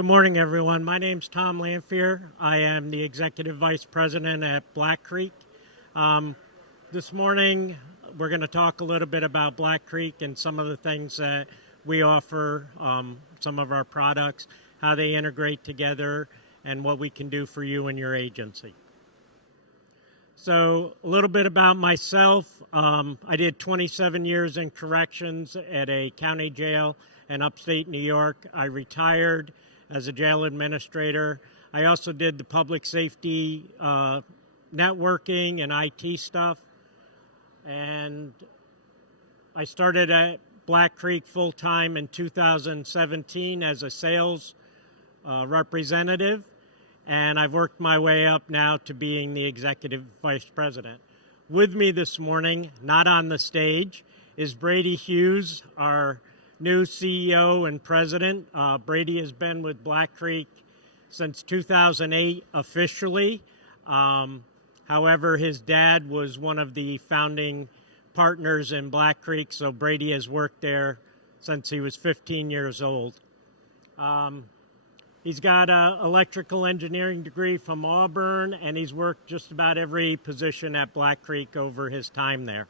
Good morning, everyone. My name's Tom Lanphier. I am the Executive Vice President at Black Creek. This morning, we're going to talk a little bit about Black Creek and some of the things that we offer, some of our products, how they integrate together, and what we can do for you and your agency. So a little bit about myself. I did 27 years in corrections at a county jail in upstate New York. I retired as a jail administrator. I also did the public safety networking and IT stuff. And I started at Black Creek full-time in 2017 as a sales representative. And I've worked my way up now to being the Executive Vice President. With me this morning, not on the stage, is Brady Hughes, our new CEO and President. Brady has been with Black Creek since 2008 officially. However, his dad was one of the founding partners in Black Creek, so Brady has worked there since he was 15 years old. He's got an electrical engineering degree from Auburn, and he's worked just about every position at Black Creek over his time there.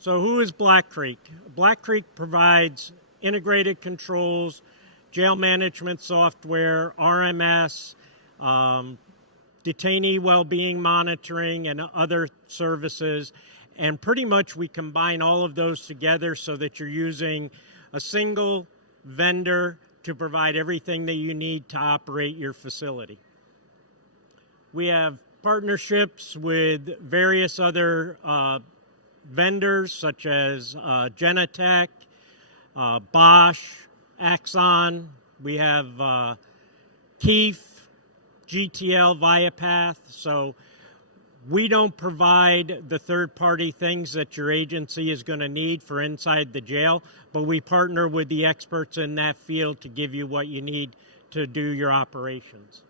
So who is Black Creek? Black Creek provides integrated controls, jail management software, RMS, detainee well-being monitoring, and other services. And pretty much we combine all of those together so that you're using a single vendor to provide everything that you need to operate your facility. We have partnerships with various other vendors such as Genetec, Bosch, Axon. We have Keefe, GTL, Viapath. So we don't provide the third-party things that your agency is going to need for inside the jail, but we partner with the experts in that field to give you what you need to do your operations.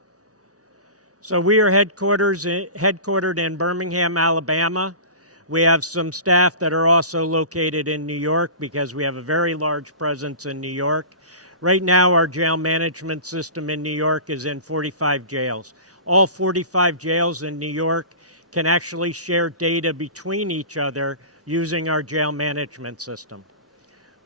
So we are headquartered in Birmingham, Alabama. We have some staff that are also located in New York because we have a very large presence in New York. Right now, our jail management system in New York is in 45 jails. All 45 jails in New York can actually share data between each other using our jail management system.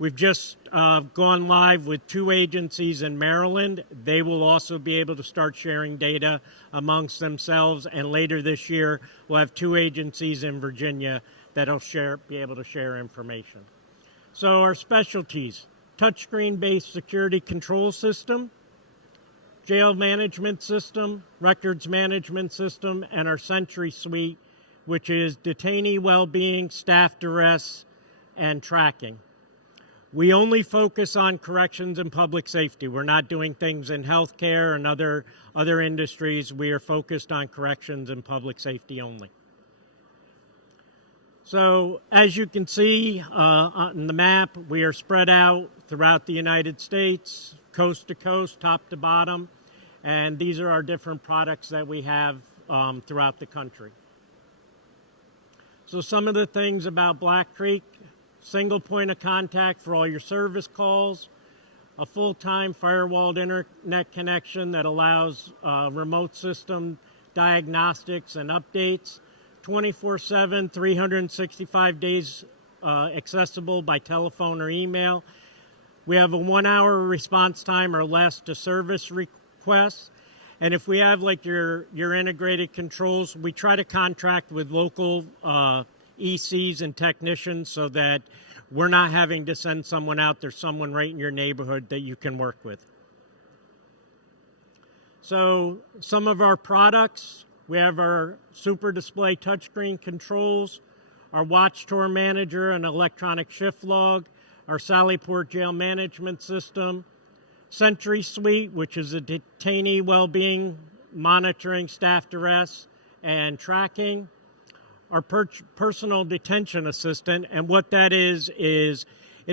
We've just gone live with 2 agencies in Maryland. They will also be able to start sharing data amongst themselves, and later this year we'll have 2 agencies in Virginia that'll be able to share information. So our specialties: touchscreen-based security control system, jail management system, records management system, and our Sentry Suite, which is detainee well-being, staff duress, and tracking. We only focus on corrections and public safety. We're not doing things in healthcare and other industries. We are focused on corrections and public safety only. So as you can see on the map, we are spread out throughout the United States, coast to coast, top to bottom. And these are our different products that we have throughout the country. So some of the things about Black Creek: single point of contact for all your service calls, a full-time firewalled internet connection that allows remote system diagnostics and updates, 24/7, 365 days accessible by telephone or email. We have a 1-hour response time or less to service requests. And if we have like your integrated controls, we try to contract with local ECs and technicians so that we're not having to send someone out. There's someone right in your neighborhood that you can work with. So some of our products: we have our Super Display touchscreen controls, our Watch Tour Manager and electronic shift log, our Sallyport Jail Management System, Sentry Suite, which is a detainee well-being monitoring, staff duress, and tracking, our personal detention assistant. And what that is it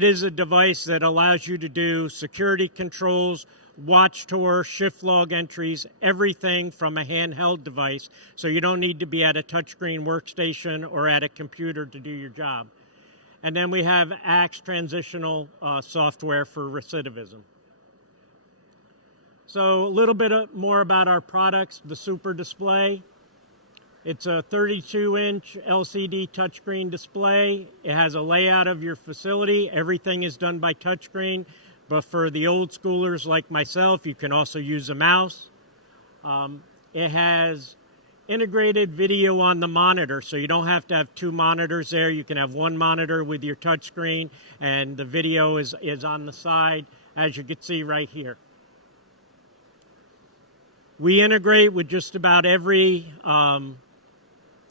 is a device that allows you to do security controls, watch tour, shift log entries, everything from a handheld device, so you don't need to be at a touchscreen workstation or at a computer to do your job. And then we have ACTS transitional software for recidivism. So a little bit more about our products, the Super Display. It's a 32-inch LCD touchscreen display. It has a layout of your facility. Everything is done by touchscreen, but for the old schoolers like myself, you can also use a mouse. It has integrated video on the monitor, so you don't have to have two monitors there. You can have one monitor with your touchscreen, and the video is on the side, as you can see right here. We integrate with just about every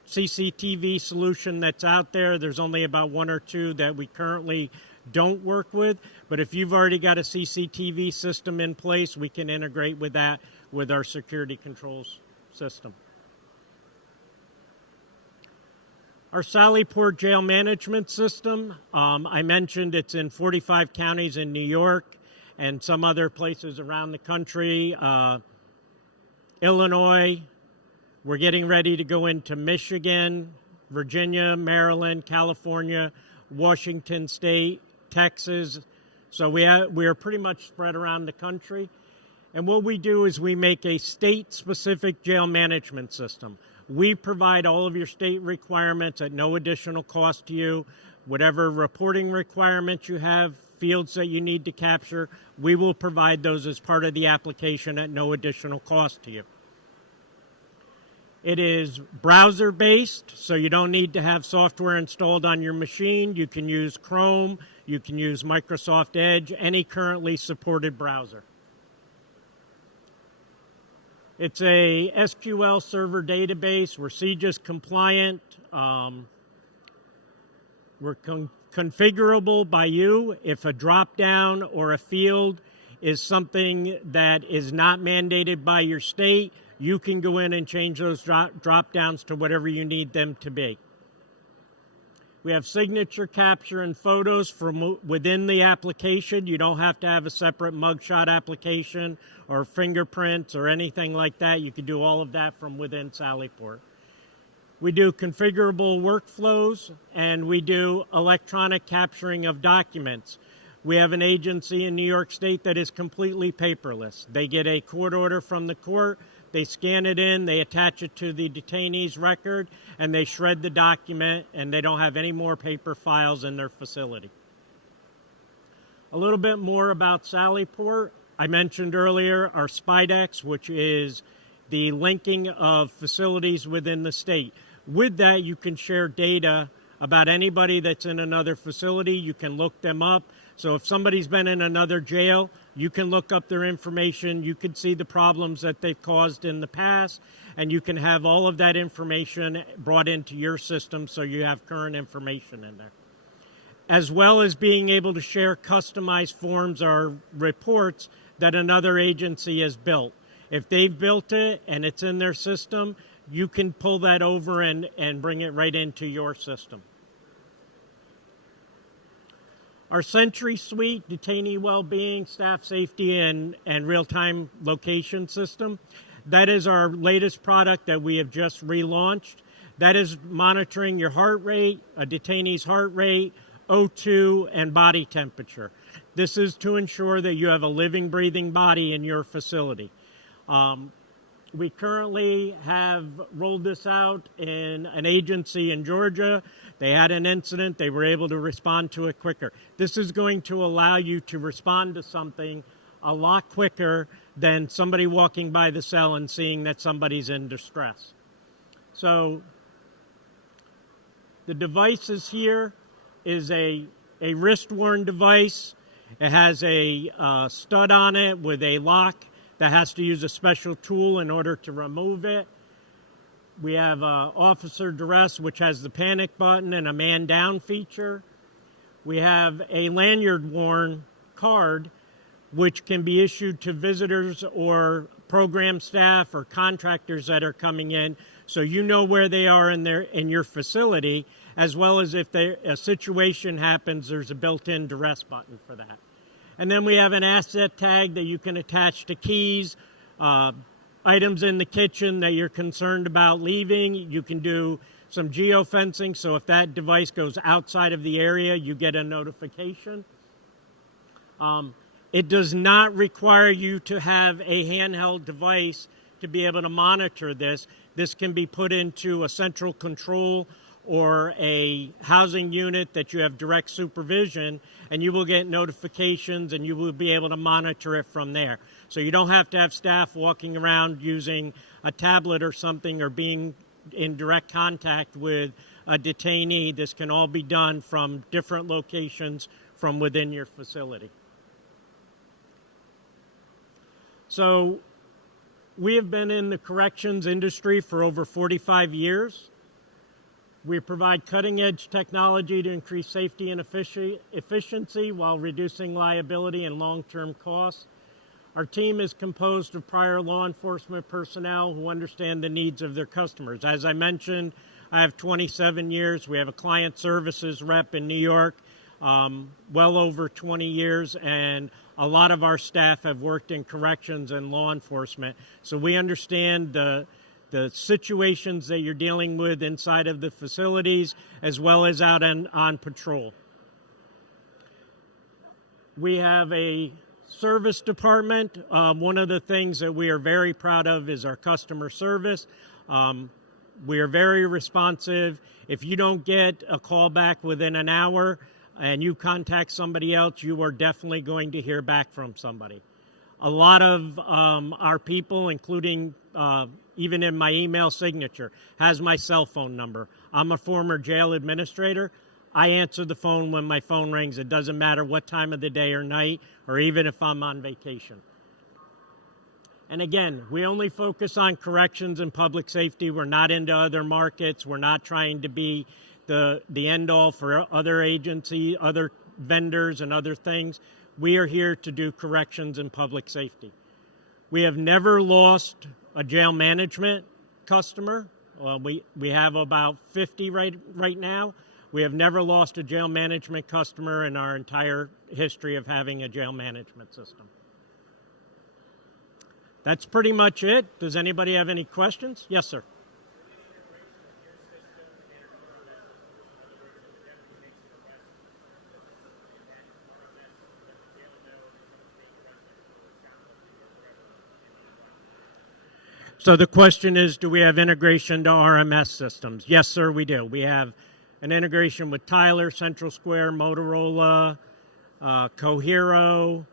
CCTV solution that's out there. There's only about one or two that we currently don't work with, but if you've already got a CCTV system in place, we can integrate with that with our security controls system. Our Sallyport jail management system, I mentioned it's in 45 counties in New York and some other places around the country. Illinois, we're getting ready to go into Michigan, Virginia, Maryland, California, Washington State, Texas. So we are pretty much spread around the country. And what we do is we make a state-specific jail management system. We provide all of your state requirements at no additional cost to you. Whatever reporting requirements you have, fields that you need to capture, we will provide those as part of the application at no additional cost to you. It is browser-based, so you don't need to have software installed on your machine. You can use Chrome, you can use Microsoft Edge, any currently supported browser. It's a SQL Server database. We're CJIS compliant. We're configurable by you. If a drop-down or a field is something that is not mandated by your state, you can go in and change those drop-downs to whatever you need them to be. We have signature capture and photos from within the application. You don't have to have a separate mugshot application or fingerprints or anything like that. You can do all of that from within Sallyport. We do configurable workflows, and we do electronic capturing of documents. We have an agency in New York State that is completely paperless. They get a court order from the court, they scan it in, they attach it to the detainee's record, and they shred the document, and they don't have any more paper files in their facility. A little bit more about Sallyport. I mentioned earlier our Spidex, which is the linking of facilities within the state. With that, you can share data about anybody that's in another facility. You can look them up. So if somebody's been in another jail, you can look up their information. You can see the problems that they've caused in the past, and you can have all of that information brought into your system so you have current information in there. As well as being able to share customized forms or reports that another agency has built. If they've built it and it's in their system, you can pull that over and bring it right into your system. Our Sentry Suite, Detainee Well-being, Staff Safety, and Real-Time Location System, that is our latest product that we have just relaunched. That is monitoring your heart rate, a detainee's heart rate, O2, and body temperature. This is to ensure that you have a living, breathing body in your facility. We currently have rolled this out in an agency in Georgia. They had an incident. They were able to respond to it quicker. This is going to allow you to respond to something a lot quicker than somebody walking by the cell and seeing that somebody's in distress. So the devices here is a wrist-worn device. It has a stud on it with a lock that has to use a special tool in order to remove it. We have Officer Duress, which has the panic button and a man down feature. We have a lanyard-worn card, which can be issued to visitors or program staff or contractors that are coming in, so you know where they are in your facility, as well as if a situation happens, there's a built-in Duress button for that. And then we have an asset tag that you can attach to keys, items in the kitchen that you're concerned about leaving. You can do some geofencing, so if that device goes outside of the area, you get a notification. It does not require you to have a handheld device to be able to monitor this. This can be put into a central control or a housing unit that you have direct supervision, and you will get notifications and you will be able to monitor it from there. So you don't have to have staff walking around using a tablet or something or being in direct contact with a detainee. This can all be done from different locations from within your facility. So we have been in the corrections industry for over 45 years. We provide cutting-edge technology to increase safety and efficiency while reducing liability and long-term costs. Our team is composed of prior law enforcement personnel who understand the needs of their customers. As I mentioned, I have 27 years. We have a client services rep in New York, well over 20 years, and a lot of our staff have worked in corrections and law enforcement. So we understand the situations that you're dealing with inside of the facilities as well as out on patrol. We have a service department. One of the things that we are very proud of is our customer service. We are very responsive. If you don't get a call back within an hour and you contact somebody else, you are definitely going to hear back from somebody. A lot of our people, including even in my email signature, has my cell phone number. I'm a former jail administrator. I answer the phone when my phone rings. It doesn't matter what time of the day or night, or even if I'm on vacation. And again, we only focus on corrections and public safety. We're not into other markets. We're not trying to be the end-all for other agencies, other vendors, and other things. We are here to do corrections and public safety. We have never lost a jail management customer. We have about 50 right now. We have never lost a jail management customer in our entire history of having a jail management system. That's pretty much it. Does anybody have any questions? Yes, sir. So the question is, do we have integration to RMS systems? Yes, sir, we do. We have an integration with Tyler, Central Square, Motorola, Cohero.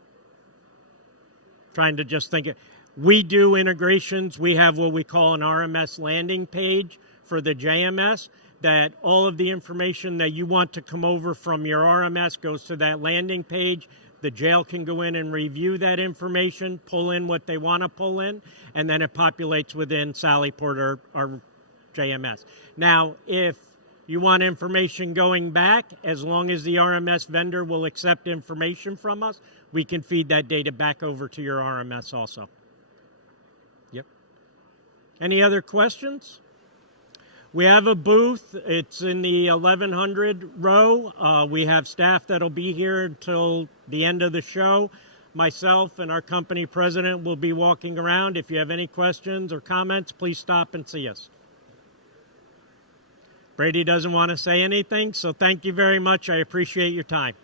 Trying to just think. We do integrations. We have what we call an RMS landing page for the JMS, that all of the information that you want to come over from your RMS goes to that landing page. The jail can go in and review that information, pull in what they want to pull in, and then it populates within Sallyport, our JMS. Now, if you want information going back, as long as the RMS vendor will accept information from us, we can feed that data back over to your RMS also. Yep. Any other questions? We have a booth. It's in the 1100 row. We have staff that'll be here until the end of the show. Myself and our company president will be walking around. If you have any questions or comments, please stop and see us. Brady doesn't want to say anything, so thank you very much. I appreciate your time.